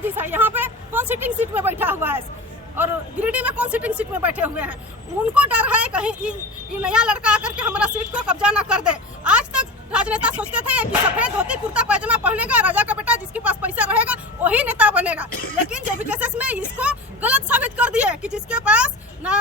साजिश है? यहाँ पे कौन सिटिंग सीट में बैठा हुआ है और गिरिडीह में कौन सिटिंग सीट में बैठे हुए हैं? उनको डर है कहीं ये नया लड़का आकर के हमारा सीट को कब्जा ना कर दे। आज तक राजनेता सोचते थे कि सफेद धोती कुर्ता पैजामा पहनेगा, राजा का बेटा जिसके पास पैसा रहेगा वही नेता बनेगा, लेकिन जेबीकेएसएस में इसको गलत साबित कर दिए कि जिसके पास ना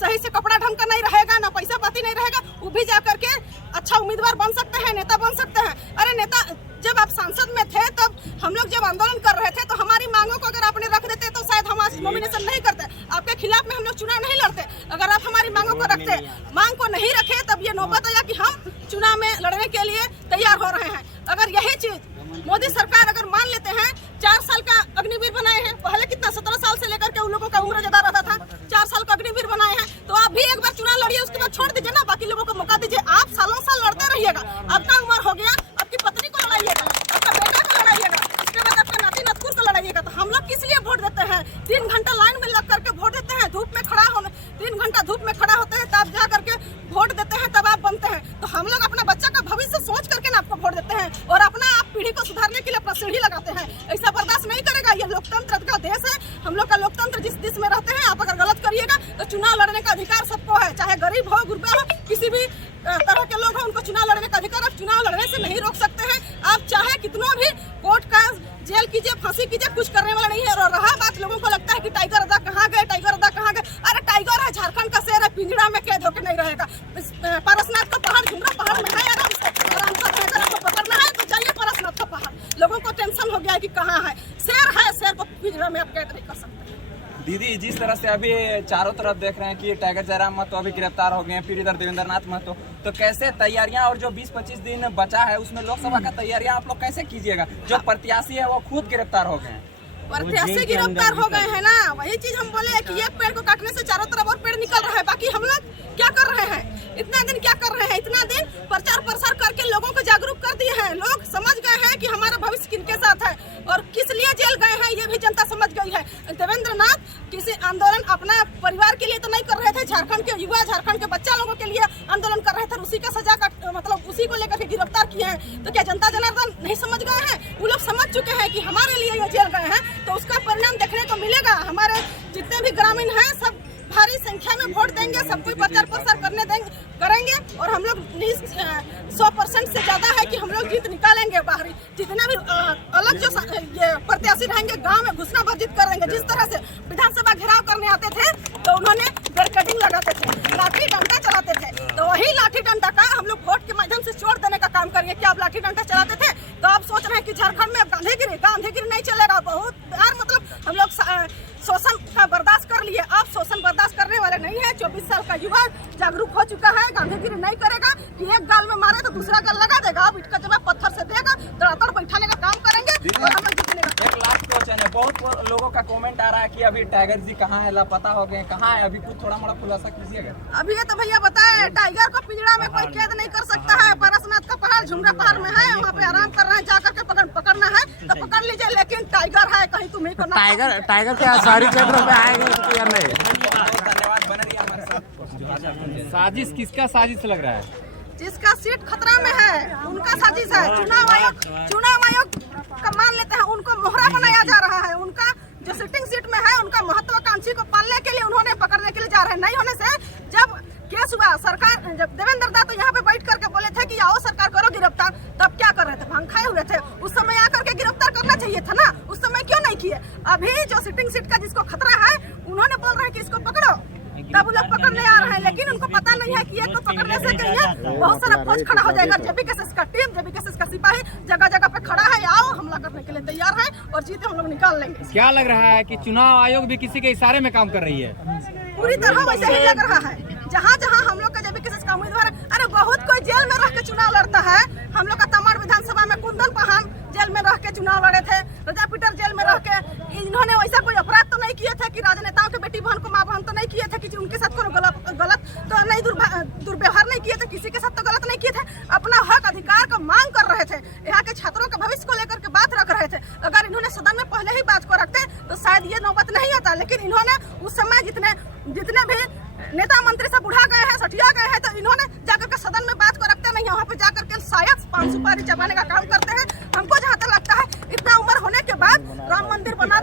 सही से कपड़ा ढंग का नहीं रहेगा, ना पैसा पाती नहीं रहेगा, वो भी जाकर के अच्छा उम्मीदवार बन सकते हैं, नेता बन सकते हैं। अरे नेता, जब आप सांसद में थे तब हम लोग जब आंदोलन कर रहे थे तो हमारी मांगों को अगर आपने रख देते तो शायद हम आज नॉमिनेशन नहीं करते, आपके खिलाफ में हम लोग चुनाव नहीं लड़ते। अगर आप हमारी मांगों को रखते, मांग को नहीं रखे, तब ये नौबत आया कि हम चुनाव में लड़ने के लिए तैयार हो रहे हैं। अगर यही चीज मोदी सरकार अगर मान लेते हैं, 4 साल का अग्निवीर बनाए हैं, पहले कितना 17 साल से लेकर के उन लोगों का उम्र ज्यादा रहता था, 4 साल का अग्निवीर बनाए हैं, तो आप भी एक बार चुनाव लड़िए, उसके बाद छोड़ दीजिए ना, बाकी लोगों को मौका दीजिए। आप सालों साल लड़ते रहिएगा, आपका उम्र हो गया, आपकी पत्नी को लड़ाइएगा, आपका बेटा को लड़ाइएगा, उसके बाद आपका नाती नातकुर को लड़ाइएगा। तो हम लोग किस लिए वोट देते हैं? 3 घंटा लाइन में लग करके वोट देते हैं, धूप में खड़ा होने 3 घंटा धूप में खड़ा होते हैं, तब जा करके वोट देते हैं, तब आप बनते हैं। तो हम लोग अपना बच्चा का भविष्य सोच करके ना आपको वोट देते हैं और अपना आप पीढ़ी को सुधारने के लिए अपना सीढ़ी लगाते हैं। ऐसा बर्दाश्त नहीं करेगा, ये लोकतंत्र का देश है, हम लोग का लोकतंत्र जिस देश में रहते हैं। आप अगर गलत करिएगा तो चुनाव लड़ने का अधिकार सबको है, चाहे गरीब हो, गुरबा हो, किसी भी तरह के लोग हो, उनको चुनाव लड़ने का अधिकार। आप चुनाव लड़ने से नहीं रोक सकते हैं। आप चाहे कितना भी कोर्ट का जेल कीजिए, फांसी कीजिए, कुछ करने वाला नहीं है। और रहा बात, लोगों को लगता है कि टाइगर अदा कहाँ गए, टाइगर अदा कहाँ गए? अरे टाइगर है, झारखंड का शेर है, पिंजड़ा में कैद होकर नहीं रहेगा। पारसनाथ का पहाड़, झुमरा पहाड़ में है, आराम से आपको पकड़ना है तो जाइए पारसनाथ का पहाड़। लोगों को टेंशन हो गया है कि कहाँ है शेर, है शेर को पिंजड़ा में आप कैद नहीं कर सकते। दीदी, जिस तरह से अभी चारों तरफ देख रहे हैं कि टाइगर जयराम महतो अभी गिरफ्तार हो गए हैं, फिर इधर देवेंद्र नाथ महतो, तो कैसे तैयारियां और जो 20-25 दिन बचा है उसमें लोकसभा का तैयारियां आप लोग कैसे कीजिएगा? जो प्रत्याशी है वो खुद गिरफ्तार हो गए हैं, प्रत्याशी गिरफ्तार हो गए हैं ना। वही चीज हम बोले कि एक पेड़ को काटने से चारों तरफ और पेड़ निकल रहा है। बाकी हम लोग क्या कर रहे हैं? इतना दिन क्या कर रहे हैं? इतना दिन प्रचार प्रसार करके लोगों को जागरूक कर दिए हैं। लोग समझ गए हैं कि हमारा भविष्य किनके साथ है और किस लिए जेल गए हैं, ये भी जनता समझ गई है। देवेंद्र नाथ किसी आंदोलन अपना परिवार के लिए तो नहीं कर रहे थे, झारखंड के युवा, झारखंड के बच्चा लोगों के लिए आंदोलन कर रहे थे। उसी का सजा का मतलब उसी को लेकर के गिरफ्तार किए हैं। तो क्या जनता जनार्दन नहीं समझ गए हैं? वो लोग समझ चुके हैं कि हमारे लिए ये जेल गए हैं, तो उसका परिणाम देखने को मिलेगा। हमारे जितने भी ग्रामीण हैं सब भारी संख्या में वोट देंगे, सब कोई प्रचार प्रसार करेंगे और हम लोग 100% से ज्यादा है कि हम लोग जीत निकालेंगे। बाहरी जितना भी अलग जो ये प्रत्याशी रहेंगे गांव में घुसना वर्जित करेंगे। जिस तरह से विधानसभा घेराव करने आते थे तो उन्होंने बैरिकेडिंग लगाते थे, लाठी डंडा चलाते थे, तो वही लाठी डंडा का हम लोग वोट के माध्यम से छोड़ देने का काम करेंगे। क्या आप लाठी डंडा चलाते थे तो आप सोच रहे हैं कि झारखंड में गांधीगिरी नहीं चलेगा। बहुत यार, मतलब हम लोग शोषण का बर्दाश्त कर लिए, आप शोषण बर्दाश्त करने वाले नहीं है। 24 साल का युवा जागरूक हो चुका है, गांधीगिरी नहीं करेगा कि एक गाल में मारे तो दूसरा गाल लगा देगा। अब इट का जवाब पत्थर से देगा, धड़ाधड़ बैठाने का काम करेंगे और हम जीतने का। एक लास्ट क्वेश्चन है, बहुत लोगों का कमेंट आ रहा है कि अभी टाइगर जी कहाँ है, लापता हो गए, कहाँ है? अभी कुछ थोड़ा मोड़ा खुलासा कीजिएगा। अभी ये तो भैया बताए, टाइगर को पिंजड़ा में कोई कैद नहीं कर सकता है। पारसनाथ का पहाड़, झुमरा पहाड़ में है, वहाँ पे आराम कर रहे हैं, जाकर के पकड़ना है तो पकड़ लीजिए, लेकिन टाइगर है, कहीं तुम ही को टाइगर क्या शहरी क्षेत्रों में आएगा या नहीं? धन्यवाद, बने रहिए हमारे साथ। साजिश किसका साजिश लग रहा है? जिसका सीट खतरा में है उनका साजिश है। चुनाव आयोग का मान लेते हैं, उनको मोहरा बनाया जा रहा है। उनका जो सिटिंग सीट में है, उनका महत्वाकांक्षी को पालने के लिए उन्होंने पकड़ने के लिए जा रहे हैं। नहीं होने से जब केस हुआ, सरकार जब देवेंद्र नाथ यहाँ पे बैठ करके बोले थे कि आओ सरकार करो गिरफ्तार, तब क्या कर रहे थे? भांग खाए हुए थे। उस समय आकर के गिरफ्तार करना चाहिए था ना, उस समय क्यों नहीं किए? अभी जो सिटिंग सीट का जिसको खतरा है, उन्होंने बोल रहे हैं कि इसको पकड़ो, तब वो लोग पकड़ने आ रहे हैं। लेकिन उनको पता नहीं है कि ये तो पकड़ने से कहीं बहुत सारा फौज खड़ा हो जाएगा। जेबीकेएसएस का टीम, जेबीकेएसएस का सिपाही जगह जगह पे खड़ा है, आओ हमला करने के लिए तैयार है और जीते हम लोग निकाल लेंगे। क्या लग रहा है कि चुनाव आयोग भी किसी के इशारे में काम कर रही है? पूरी तरह वैसे ही लग रहा है। जहाँ जहाँ हम लोग का जेबीकेएसएस का उम्मीदवार, अरे बहुत कोई जेल में रह के चुनाव लड़ता है। हम लोग का तमाड़ विधानसभा में कुंदन पहाड़ जेल में रह के चुनाव लड़े थे, रजा पीटर जेल में रह के। इन्होंने वैसा कोई अपराध तो नहीं किए थे कि राजनेताओं के बेटी बहन को माँ बहन तो नहीं किए थे कि उनके साथ कोई गलत तो नहीं, दुर्व्यवहार नहीं किए थे, किसी के साथ तो गलत नहीं किए थे। अपना हक अधिकार का मांग कर रहे थे, यहाँ के छात्रों के भविष्य को लेकर के बात रख रहे थे। अगर इन्होंने सदन में पहले ही बात को रखते तो शायद ये नौबत नहीं आता। लेकिन इन्होंने उस समय जितने भी नेता मंत्री सब उठा गए हैं, सठिया गए हैं, तो इन्होंने जाकर के सदन में बात को रखते नहीं, वहाँ पे जाकर के शायद पान सुपारी चबाने का काम करते हैं। हमको जहाँ तक लगता है इतना उम्र होने के बाद राम मंदिर बना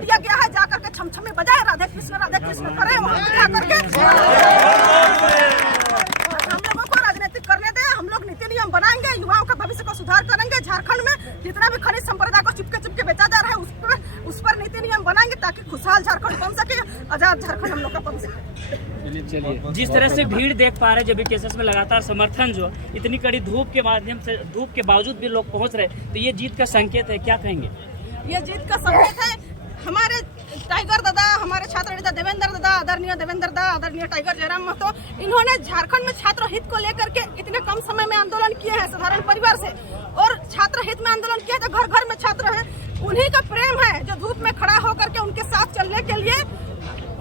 ताकि खुशहाल झारखंड बन सके, आजाद झारखंड हम लोग का बन सके। चलिए। जिस तरह से भीड़ देख पा रहे हैं जेबी केसेस में लगातार समर्थन जो इतनी कड़ी धूप के माध्यम से, धूप के बावजूद भी लोग पहुंच रहे, तो ये जीत का संकेत है, क्या कहेंगे? ये जीत का संकेत है। हमारे टाइगर दादा, हमारे छात्र नेता देवेंद्र दादा, आदरणीय देवेंद्र दादा, आदरणीय टाइगर जयराम महतो, इन्होंने झारखंड में छात्र हित को लेकर के इतने कम समय में आंदोलन किए हैं साधारण परिवार से, और छात्र हित में आंदोलन किया तो घर घर में छात्र हैं। उन्हीं का प्रेम है जो धूप में खड़ा होकर के उनके साथ चलने के लिए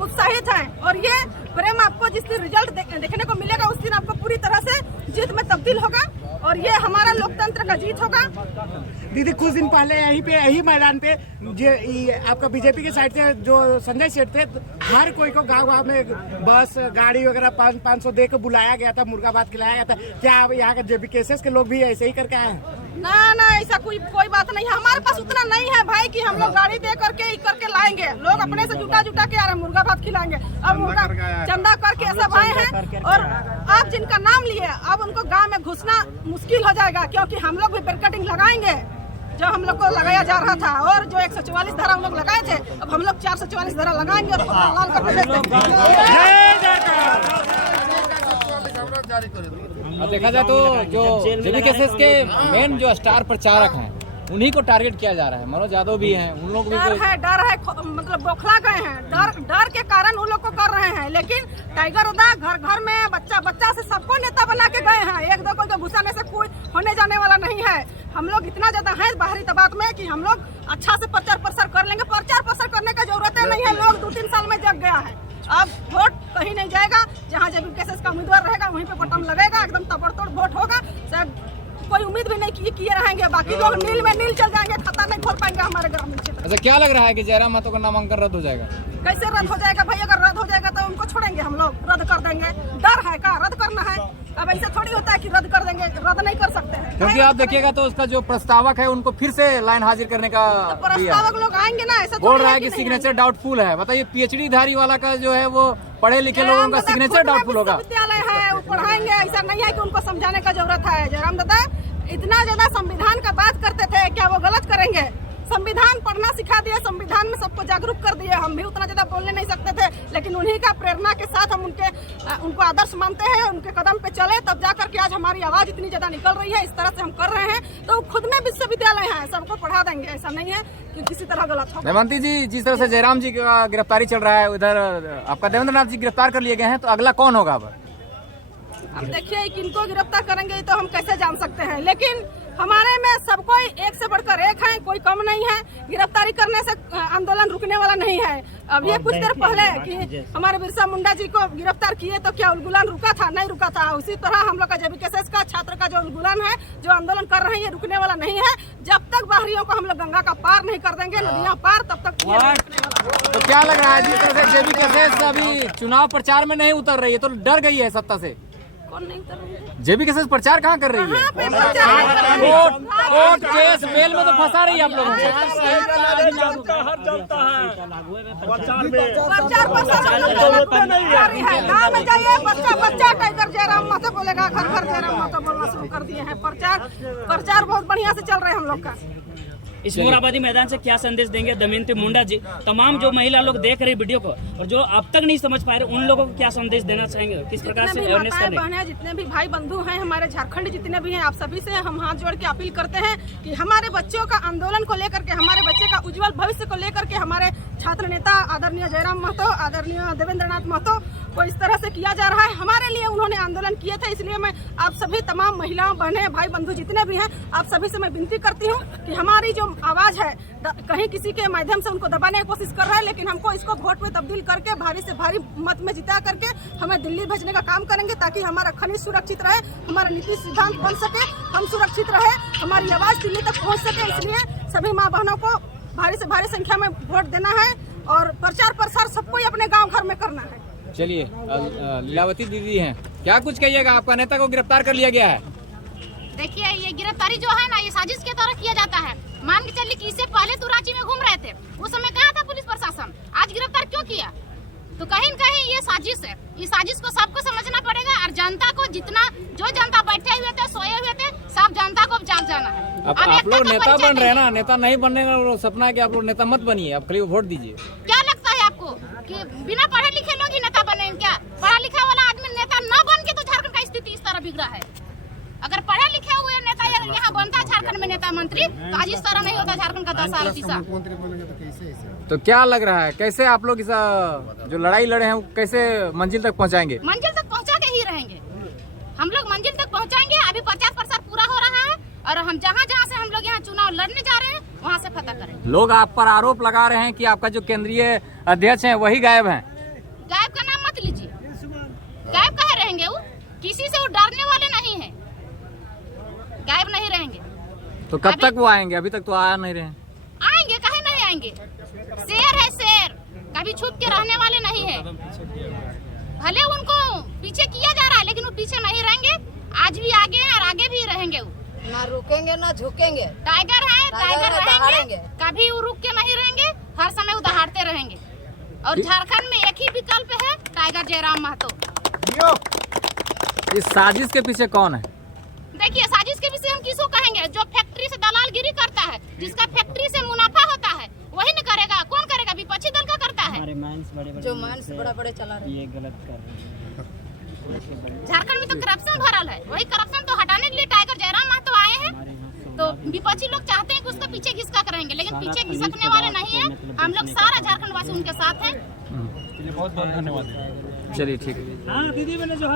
उत्साहित है, और ये प्रेम आपको जिस दिन रिजल्ट देखने को मिलेगा उस दिन आपको पूरी तरह से जीत में तब्दील होगा, और ये हमारा लोकतंत्र का जीत होगा। दीदी कुछ दिन पहले यही मैदान पे आपका बीजेपी के साइड से जो संजय सेठ थे, हर कोई को गांव में बस गाड़ी वगैरह 500 दे के बुलाया गया था, मुर्गाबाद खिलाया गया था। क्या आप यहाँ के जेबी केसेस के लोग भी ऐसे ही करके आए हैं? ना ऐसा कोई बात नहीं है। हमारे पास उतना नहीं है भाई कि हम लोग गाड़ी दे करके लाएंगे। लोग अपने से जुटा के आ रहे हैं, मुर्गा भात खिलाएंगे। अब मुर्गा चंदा करके सब आए हैं, और आप जिनका नाम लिए अब उनको गांव में घुसना मुश्किल हो जाएगा, क्योंकि हम लोग भी बैरिकेडिंग लगाएंगे जो हम लोग को लगाया जा रहा था, और जो 144 धारा हम लोग लगाए थे, अब हम लोग 444 धारा लगाएंगे और लाल करके देखा जाए तो जो जेबी केसेस के मेन जो स्टार प्रचारक हैं उन्हीं को टारगेट किया जा रहा है। मनोज यादव भी हैं, उन लोग भी डर है मतलब बौखला गए हैं, डर के कारण उन लोग को कर रहे हैं। लेकिन टाइगर दादा घर घर में बच्चा से सबको नेता बना के गए हैं। एक दो कोई को घुसाने से कोई होने जाने वाला नहीं है। हम लोग इतना ज्यादा है बाहरी दबाव में कि हम लोग अच्छा से प्रचार प्रसार कर लेंगे। प्रचार प्रसार करने की जरूरत नहीं है, लोग 2-3 साल में जग गया है। अब वोट कहीं नहीं जाएगा, जहाँ जेबी केसेस का उम्मीदवार रहेगा वहीं पे बटन लगेगा, एकदम तबड़तोड़ वोट होगा। शायद कोई उम्मीद भी नहीं किए रहेंगे, बाकी लोग नील में नील चल जाएंगे, खाता नहीं खोल पाएंगे हमारे ग्रामीण क्षेत्र। अच्छा, क्या लग रहा है कि जयराम महतो का नामांकन रद्द हो जाएगा? कैसे रद्द हो जाएगा भाई? अगर रद्द हो जाएगा तो उनको छोड़ेंगे हम लोग, रद्द कर देंगे। डर है का रद्द करना है? अब ऐसा थोड़ी होता है कि रद्द कर देंगे, रद्द नहीं कर सकते हैं। क्योंकि आप देखिएगा तो उसका जो प्रस्तावक है उनको फिर से लाइन हाजिर करने का प्रस्तावक लोग आएंगे ना, ऐसा बोल रहा है कि सिग्नेचर डाउटफुल है। बताइए, PhD धारी वाला का जो है वो पढ़े लिखे लोगों का सिग्नेचर डाउटफुल होगा। विद्यालय है, वो पढ़ाएंगे, ऐसा नहीं है कि उनको समझाने का जरूरत है। जयराम दादा इतना ज्यादा संविधान का बात करते थे, क्या वो गलत करेंगे? संविधान पढ़ना सिखा दिया, संविधान में सबको जागरूक कर दिए। हम भी उतना ज्यादा बोलने नहीं सकते थे, लेकिन उन्हीं का प्रेरणा के साथ हम उनको आदर्श मानते हैं, उनके कदम पे चले, तब जाकर के आज हमारी आवाज इतनी ज्यादा निकल रही है। इस तरह से हम कर रहे हैं तो खुद में विश्वविद्यालय है, सबको पढ़ा देंगे। ऐसा नहीं है कि किसी तरह गलत हो। हेमंती जी, जिस तरह से जयराम जी का गिरफ्तारी चल रहा है, उधर आपका देवेंद्र नाथ जी गिरफ्तार कर लिए गए हैं, तो अगला कौन होगा? अब देखिए किनको गिरफ्तार करेंगे तो हम कैसे जान सकते हैं, लेकिन हमारे में सब कोई एक से बढ़कर एक है, कोई कम नहीं है। गिरफ्तारी करने से आंदोलन रुकने वाला नहीं है। अब ये कुछ देर पहले कि हमारे बिरसा मुंडा जी को गिरफ्तार किए तो क्या उलगुलान रुका था? नहीं रुका था। उसी तरह हम लोग का जेबी केसेस का छात्र का जो उलगुलान है, जो आंदोलन कर रहे हैं, ये रुकने वाला नहीं है। जब तक बाहरियों को हम लोग गंगा का पार नहीं कर देंगे, नदियाँ पार, तब तक तो क्या लग रहा है जिस तरह से जेबी केसेस अभी चुनाव प्रचार में नहीं उतर रही है, तो डर गई है सत्ता से? कौन नहीं उतर रही है? जेबी केसेस प्रचार कहाँ कर रही है? कोर्ट केस बेल में तो फंसा रही है आप लोगों को। गाँव में जाइए, बच्चा टाइगर जयराम महतो बोलेगा, घर घर जयराम महतो बोलना शुरू कर दिए हैं। प्रचार बहुत बढ़िया से चल रहा है हम लोग का। इस मोराबादी मैदान से क्या संदेश देंगे दमयंती मुंडा जी? तमाम जो महिला लोग देख रहे वीडियो को और जो अब तक नहीं समझ पा रहे, उन लोगों को क्या संदेश देना चाहेंगे? किस प्रकार से अवेयरनेस करें? बहनें, जितने भी भाई बंधु हैं, हमारे झारखंड जितने भी हैं, आप सभी से हम हाथ जोड़ के अपील करते हैं कि हमारे बच्चों का आंदोलन को लेकर के, हमारे बच्चे का उज्जवल भविष्य को लेकर के हमारे छात्र नेता आदरणीय जयराम महतो, आदरणीय देवेंद्र नाथ महतो को इस तरह से किया जा रहा है। हमारे लिए उन्होंने आंदोलन किए थे, इसलिए मैं आप सभी तमाम महिलाओं, बहनें, भाई बंधु जितने भी हैं, आप सभी से मैं विनती करती हूँ कि हमारी जो आवाज है कहीं किसी के माध्यम से उनको दबाने की कोशिश कर रहा है, लेकिन हमको इसको वोट में तब्दील करके भारी से भारी मत में जिता करके हमें दिल्ली भेजने का काम करेंगे, ताकि हमारा खनिज सुरक्षित रहे, हमारा नीति सिद्धांत बन सके, हम सुरक्षित रहे, हमारी आवाज दिल्ली तक पहुँच सके। इसलिए सभी माँ बहनों को भारी से भारी संख्या में वोट देना है और प्रचार प्रसार सबको ही अपने गाँव घर में करना है। चलिए, लीलावती दीदी हैं, क्या कुछ कहिएगा? आपका नेता को गिरफ्तार कर लिया गया है। देखिए, ये गिरफ्तारी जो है ना, ये साजिश के तौर किया जाता है। मान के चलिए कि इससे पहले तो रांची में घूम रहे थे, उस समय कहा था पुलिस प्रशासन, आज गिरफ्तार क्यों किया? तो कहीं न कहीं ये साजिश है। इस साजिश को सबको समझना पड़ेगा और जनता को, जितना जो जनता बैठे हुए थे, सोए हुए थे, सब जनता को जाग जाना है। अब आप लोग नेता बन रहे हैं ना, नेता नहीं बनने का सपना है कि आप लोग नेता मत बनिए, आप खाली वोट दीजिए। क्या कि बिना पढ़े लिखे लोग ही नेता बने क्या? पढ़ा लिखा वाला आदमी नेता न बन के तो झारखंड का स्थिति इस तरह बिगड़ा है। अगर पढ़े लिखे हुए नेता यहाँ बनता झारखंड में नेता मंत्री तो आज इस तरह नहीं होता झारखंड का 10 साल पीछा। तो क्या लग रहा है, कैसे आप लोग इस जो लड़ाई लड़े हैं वो कैसे मंजिल तक पहुंचाएंगे? मंजिल तक पहुंचा के ही रहेंगे हम लोग, मंजिल तक पहुंचाएंगे। अभी 50% पूरा हो रहा है और हम जहाँ जहाँ से हम लोग यहाँ चुनाव लड़ने जा रहे हैं वहाँ से फतह करेंगे। लोग आप पर आरोप लगा रहे हैं कि आपका जो केंद्रीय अध्यक्ष हैं वही गायब हैं। गायब का नाम मत लीजिए, गायब कहाँ रहेंगे वो? किसी से वो डरने वाले नहीं है, गायब नहीं रहेंगे। तो कब तक वो आएंगे? अभी तक तो आया नहीं रहे। आएंगे, कहीं नहीं आएंगे। शेर है शेर, कभी छुप के रहने वाले नहीं है। भले उनको पीछे किया जा रहा है लेकिन वो पीछे नहीं रहेंगे। आज भी आगे हैं और आगे भी रहेंगे। वो ना रुकेंगे ना झुकेंगे। टाइगर है, टाइगर रहेंगे, दहाड़ेंगे। कभी वो रुक के नहीं रहेंगे, हर समय वो दहाड़ते रहेंगे। और झारखंड में एक ही विकल्प है, टाइगर जयराम महतो। इस साजिश के पीछे कौन है? देखिए, साजिश के विषय हम किसको कहेंगे? जो फैक्ट्री से दलालगिरी करता है, जिसका फैक्ट्री से मुनाफा होता है वही न करेगा। कौन करेगा? विपक्षी दल का करता है। जो माइंस बड़ा बड़े चला रहे हैं। ये गलत कर रहे हैं। झारखंड में तो करप्शन भरल है, वही करप्शन तो हटाने के लिए टाइगर जयराम महतो आए हैं। तो विपक्षी लोग चाहते हैं कि उसको पीछे घिसका करेंगे, लेकिन पीछे घिसकने वाले नहीं है। हम लोग सारा झारखंड वासी उनके साथ हैं। बहुत बहुत धन्यवाद। चलिए ठीक है। हाँ दीदी मैंने जो